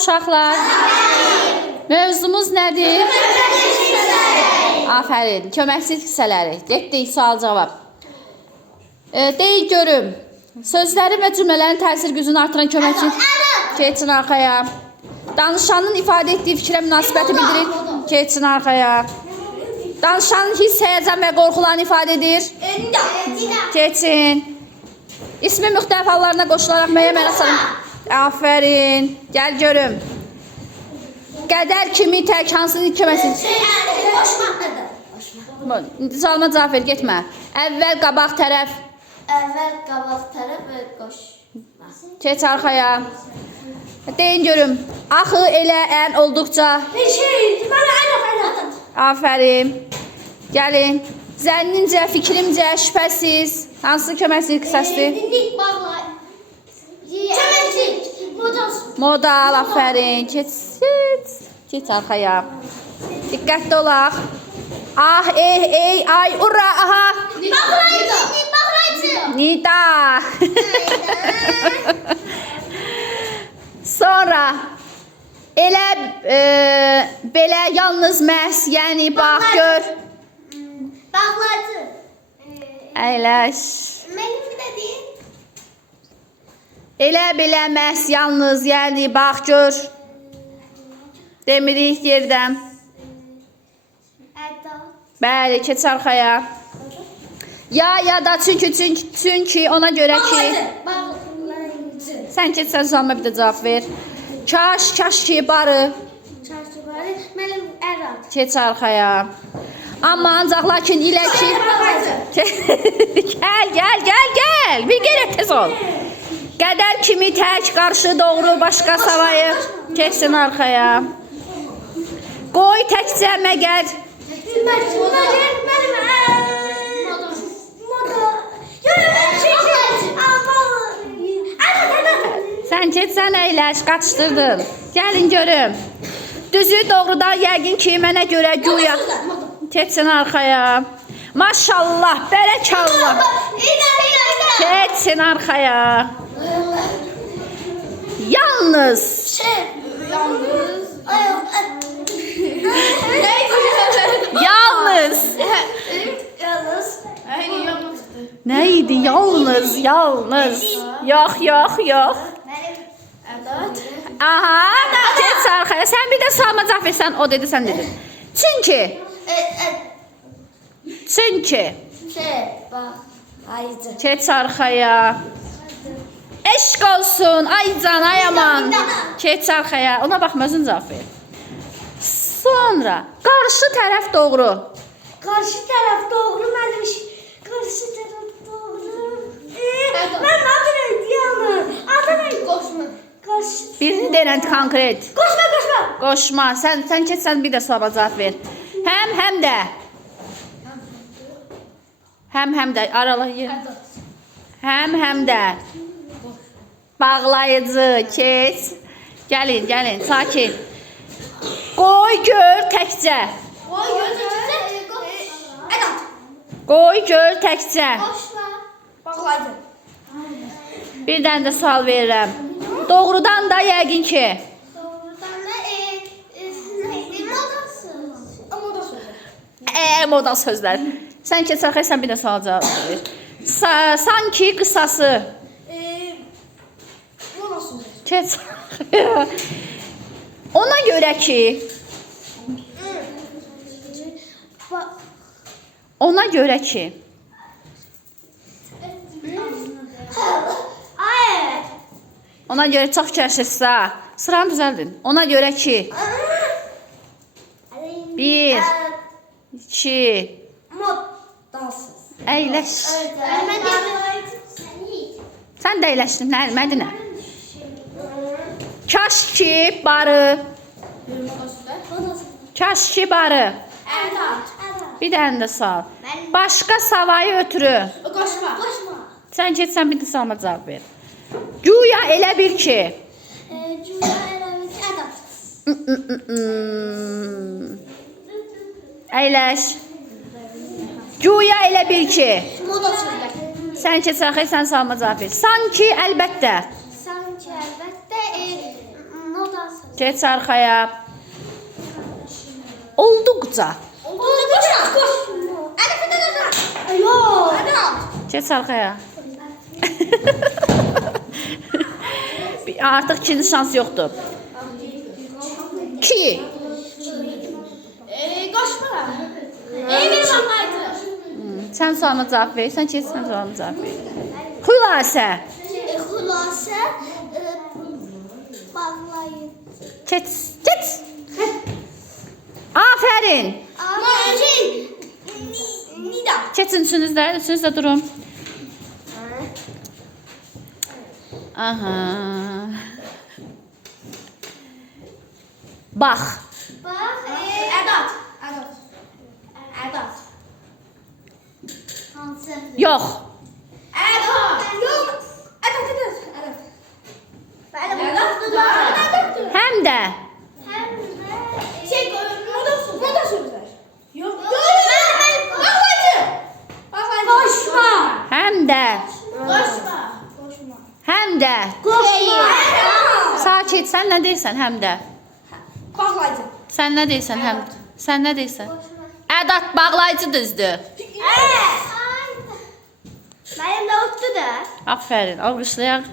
uşaqlar? Mövzumuz nədir? Afərin. Köməksiz hissələri. Getdik, sual cavab. Deyil görüm. Sözlərin və cümlələrin təsir gücünü artıran köməksiz. Keçin arxaya. Danışanın ifadə etdiyi fikrə münasibəti bildirir. Keçin arxaya. Danışanın hiss, həyəcan və qorxularını ifadə edir. Keçin. İsmi müxtəlif hallarına qoşularaq müəyyən mənə salın. Afərin. Gəl görüm. Qədər kimi tək hansını köməksiz? Sualıma cavab ver, getmə. Əvvəl qabaq tərəf. Əvvəl qabaq tərəf və qoş. Keç arxaya. Deyin görüm. Axı, elə, ən, olduqca. Afərin. Gəlin. Zənnincə, fikrimcə, şübhəsiz. Hansı köməksiz qısasdır? Dinlik, bağlar. Köməksiz. Modal, afərin. Keç arxaya. Diqqətli olaq. Ah, ey, ay, ura, aha. Nida. Sonra elə belə yalnız məhz, yəni bax gör. Bağlayıcı. Əyləş. Mənim bir də deyil. Elə belə məhz yalnız, yəni bax gör. Demirik yerdən. Bəli, keç arxaya. Ya da çünki ona görə ki. Sən keçsən sualıma bir də cavab ver. Kaş ki barı. Mənim ərad. Keç arxaya. Amma ancaq lakin ilə ki. Gəl. Bir qərə tez ol. Qədər kimi tək, qarşı, doğru, başqa savayı. Keçsin arxaya. Qoy təkcə məgər. Sən keçsən əyləş, qaçdırdın. Gəlin görüm. Düzü doğrudan yəqin ki, mənə görə güya. Keçsin arxaya. Maşallah, bərəkallah. Keçsin arxaya. Yalnız. Yalnız. Nə idi? Yalnız. Yox. Aha, keç arxaya. Sən bir də sualıma cavab versən, o dedi, sən dedin. Çünki. Keç arxaya. Eşq olsun, ay can, ay aman. Keç arxaya. Ona baxma, özün cavab ver. Sonra, qarşı tərəf doğru. Qarşı tərəf doğru mənim iş. Qarşı tərəf doğru. Mən adı neydi yanır? Adı neydi? Qoşma. Birini deyilən konkret. Qoşma. Qoşma. Sən keçsən bir də suala cavab ver. Həm də. Həm də. Aralayın. Həm də. Bağlayıcı. Keç. Gəlin. Sakin. Qoy gör təkcə. Qoy gör təkcə. Bağlayıcı. Bir dənə də sual verirəm. Doğrudan da yəqin ki. Doğrudan da Moda sözlər. Sən keç arxaya, sən bir də sual cavab ver. Sanki qısası. Keç arxaya. Ona görə ki. Ona görə çox kəşirsə. Sıranı düzəldin. Ona görə ki. 1, 2. Əyləş. Sən də əyləşdin, Mədinə. Kaş ki barı. Bir dənə də sual. Başqa savayı ötürü. Sən keçsən bir də sualıma cavab ver. Güya elə bir ki. Əyləş. Güya elə bir ki. Sən keç arxaya, sən sualıma cavab ver. Sanki əlbəttə. Geç arxaya. Olduqca. Yok. Geç arxaya. Artıq ikinci şans yoxdur. 2. Qaçmıram. Bir şampaydı. Sən sualıma cavab ver. Sən keç, sən sualıma cavab ver. Xülasə. Xülasə bağlayın. Keç, keç. Afərin. Nida. Keçin üçünüz də durun. Aha. Bax. Bax. Ədat. Hansı? Yox. Ədat. Yox. Həm də. Moda sözler. Yok. Koşma. Həm də. Koşma. Həm də. Koşma. Sakit, sən nə deyirsən həm də? Bağlayıcı. Sən nə deyirsən həm? Sən nə deyirsən? Ədat bağlayıcı düzdür. Benim de ottu da. Aferin, alqışlayaq.